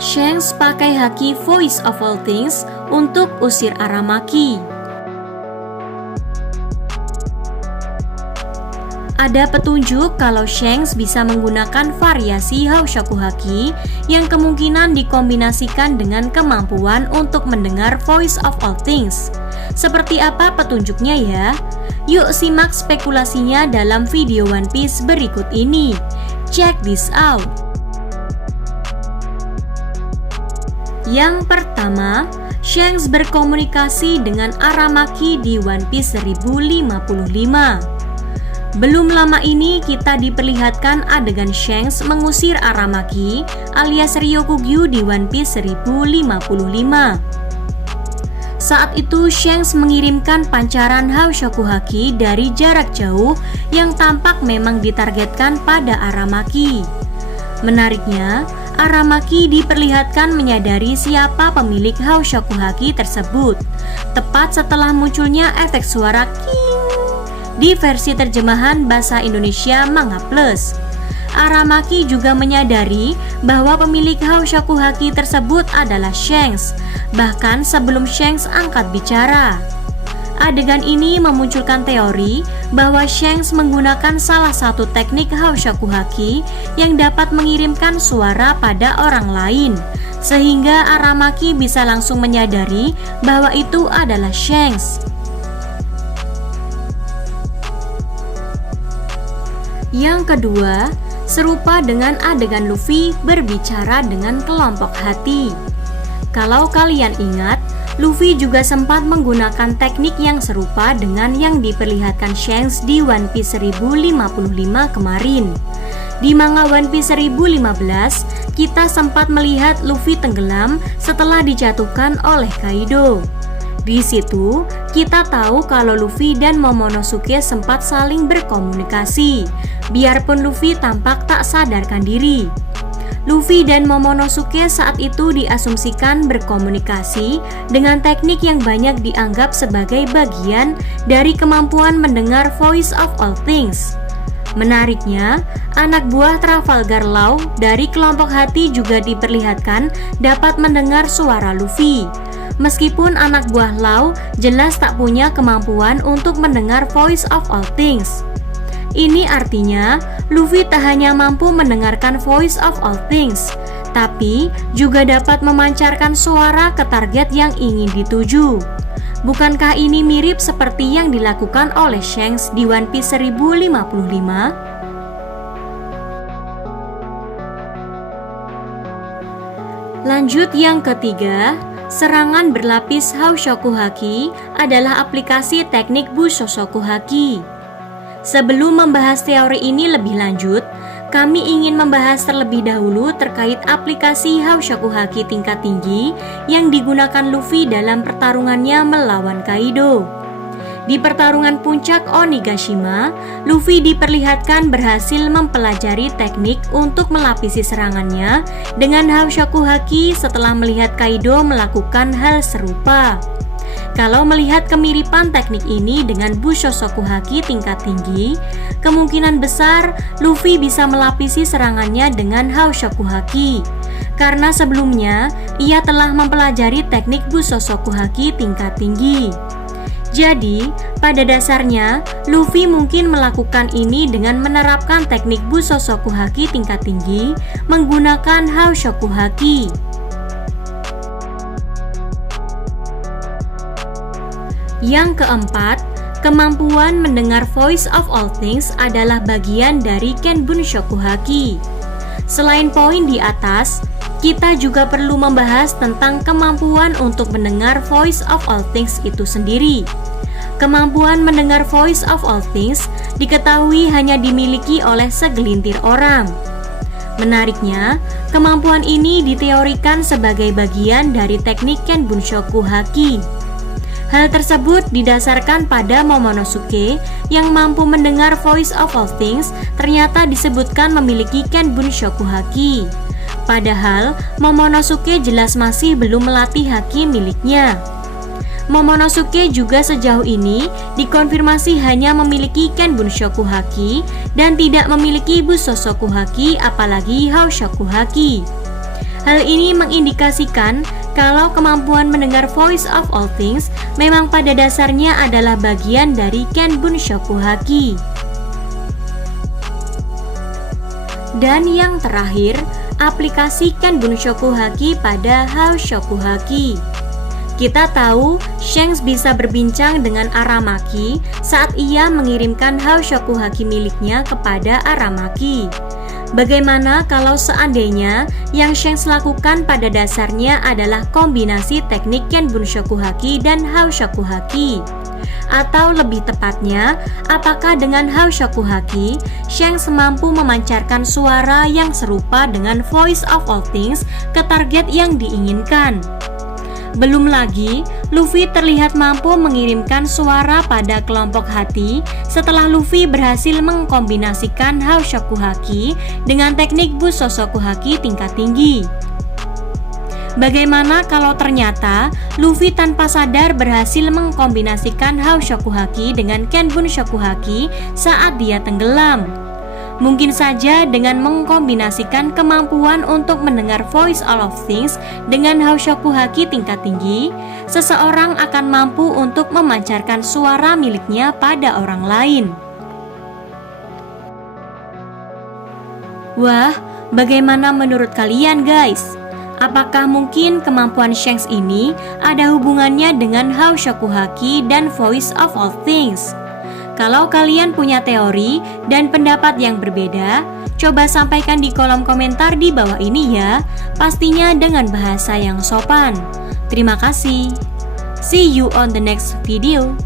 Shanks pakai haki Voice of All Things untuk usir Aramaki. Ada petunjuk kalau Shanks bisa menggunakan variasi Haoshoku Haki yang kemungkinan dikombinasikan dengan kemampuan untuk mendengar Voice of All Things. Seperti apa petunjuknya ya? Yuk simak spekulasinya dalam video One Piece berikut ini. Check this out. Yang pertama, Shanks berkomunikasi dengan Aramaki di One Piece 1055. Belum lama ini kita diperlihatkan adegan Shanks mengusir Aramaki alias Ryokugyu di One Piece 1055. Saat itu Shanks mengirimkan pancaran Haoshoku Haki dari jarak jauh yang tampak memang ditargetkan pada Aramaki. Menariknya, Aramaki diperlihatkan menyadari siapa pemilik Haoshoku Haki tersebut, tepat setelah munculnya efek suara King di versi terjemahan bahasa Indonesia Manga Plus. Aramaki juga menyadari bahwa pemilik Haoshoku Haki tersebut adalah Shanks, bahkan sebelum Shanks angkat bicara. Adegan ini memunculkan teori bahwa Shanks menggunakan salah satu teknik Haoshoku Haki yang dapat mengirimkan suara pada orang lain, sehingga Aramaki bisa langsung menyadari bahwa itu adalah Shanks. Yang kedua, serupa dengan adegan Luffy berbicara dengan kelompok hati. Kalau kalian ingat, Luffy juga sempat menggunakan teknik yang serupa dengan yang diperlihatkan Shanks di One Piece 1055 kemarin. Di manga One Piece 1015, kita sempat melihat Luffy tenggelam setelah dijatuhkan oleh Kaido. Di situ, kita tahu kalau Luffy dan Momonosuke sempat saling berkomunikasi, biarpun Luffy tampak tak sadarkan diri. Luffy dan Momonosuke saat itu diasumsikan berkomunikasi dengan teknik yang banyak dianggap sebagai bagian dari kemampuan mendengar Voice of All Things. Menariknya, anak buah Trafalgar Law dari kelompok hati juga diperlihatkan dapat mendengar suara Luffy. Meskipun anak buah Law jelas tak punya kemampuan untuk mendengar Voice of All Things. Ini artinya Luffy tak hanya mampu mendengarkan Voice of All Things, tapi juga dapat memancarkan suara ke target yang ingin dituju. Bukankah ini mirip seperti yang dilakukan oleh Shanks di One Piece 1055? Lanjut yang ketiga, serangan berlapis Haoshoku Haki adalah aplikasi teknik Bushosoku Haki. Sebelum membahas teori ini lebih lanjut, kami ingin membahas terlebih dahulu terkait aplikasi Haoshoku Haki tingkat tinggi yang digunakan Luffy dalam pertarungannya melawan Kaido. Di pertarungan puncak Onigashima, Luffy diperlihatkan berhasil mempelajari teknik untuk melapisi serangannya dengan Haoshoku Haki setelah melihat Kaido melakukan hal serupa. Kalau melihat kemiripan teknik ini dengan Bushosoku Haki tingkat tinggi, kemungkinan besar Luffy bisa melapisi serangannya dengan Haoshoku Haki. Karena sebelumnya, ia telah mempelajari teknik Bushosoku Haki tingkat tinggi. Jadi, pada dasarnya, Luffy mungkin melakukan ini dengan menerapkan teknik Bushosoku Haki tingkat tinggi menggunakan Haoshoku Haki. Yang keempat, kemampuan mendengar Voice of All Things adalah bagian dari Ken Bunshoku Haki. Selain poin di atas, kita juga perlu membahas tentang kemampuan untuk mendengar Voice of All Things itu sendiri. Kemampuan mendengar Voice of All Things diketahui hanya dimiliki oleh segelintir orang. Menariknya, kemampuan ini diteorikan sebagai bagian dari teknik Ken Bunshoku Haki. Hal tersebut didasarkan pada Momonosuke yang mampu mendengar Voice of All Things ternyata disebutkan memiliki Ken Bunshoku Haki. Padahal Momonosuke jelas masih belum melatih haki miliknya. Momonosuke juga sejauh ini dikonfirmasi hanya memiliki Ken Bunshoku Haki dan tidak memiliki Bushosoku Haki apalagi Haoshoku Haki. Hal ini mengindikasikan kalau kemampuan mendengar voice of all things memang pada dasarnya adalah bagian dari Ken Bunshoku Haki. Dan yang terakhir, aplikasi Ken Bunshoku Haki pada Haoshoku Haki. Kita tahu Shanks bisa berbincang dengan Aramaki saat ia mengirimkan Haoshoku Haki miliknya kepada Aramaki. Bagaimana kalau seandainya yang Shanks lakukan pada dasarnya adalah kombinasi teknik Ken Bunshoku Haki dan Haoshoku Haki? Atau lebih tepatnya, apakah dengan Haoshoku Haki, Shanks mampu memancarkan suara yang serupa dengan Voice of All Things ke target yang diinginkan? Belum lagi, Luffy terlihat mampu mengirimkan suara pada kelompok hati setelah Luffy berhasil mengkombinasikan Haoshoku Haki dengan teknik Busosoku Haki tingkat tinggi. Bagaimana kalau ternyata Luffy tanpa sadar berhasil mengkombinasikan Haoshoku Haki dengan Ken Bunshoku Haki saat dia tenggelam? Mungkin saja dengan mengkombinasikan kemampuan untuk mendengar Voice All of Things dengan Haoshoku Haki tingkat tinggi, seseorang akan mampu untuk memancarkan suara miliknya pada orang lain. Wah, bagaimana menurut kalian guys? Apakah mungkin kemampuan Shanks ini ada hubungannya dengan Haoshoku Haki dan Voice of All Things? Kalau kalian punya teori dan pendapat yang berbeda, coba sampaikan di kolom komentar di bawah ini ya, pastinya dengan bahasa yang sopan. Terima kasih. See you on the next video.